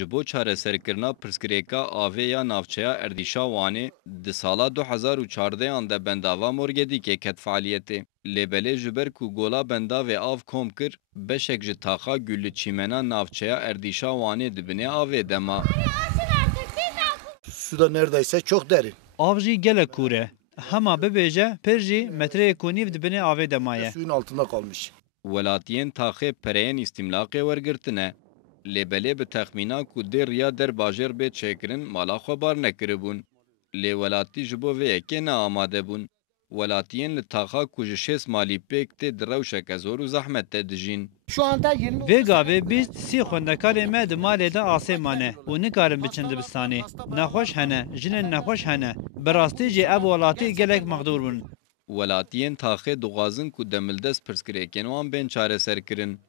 ji bo çareserkirina pirsgirêka avê ya navçeya Erdîşa Wanê di sala 2014 de bendava morgedîkê ket faaliyetê. Lêbelê ji ber ku gola bendavê av kom kir, beşek ji taxa Güllü Çîmena navçeya Erdîşa Wanê dibinê avê dema. Su da neredeyse çok derin. Av jî gelek kûr e. Hema bibêje pir jî metreyê ku nîv dibinê avê demaye. Suyun altında kalmış. Welatiyên taxê pereyên îstîmlaqê wergirtine. Lêbelê bi texmîna ku dê riya derbajêr bê çêkirin mala xwe bar nekiribûn. Lê welatî ji bo vê yekê neamade bûn. Welatiyên li taxa ku ji 6 malî pêk tê di rewşeke zor û zehmet de dijîn. Şu anda 20 Vê gavê bîst sî xwendekarê me di malê de asê mane û nikarin biçin dibistanê. Nexweş hene, jinên nexweş hene. Bi rastî jî ev welatî gelek mexdûr bûn. Welatiyên taxê dixwazin ku demildest pirsgirêkên wan bên çareserkirin.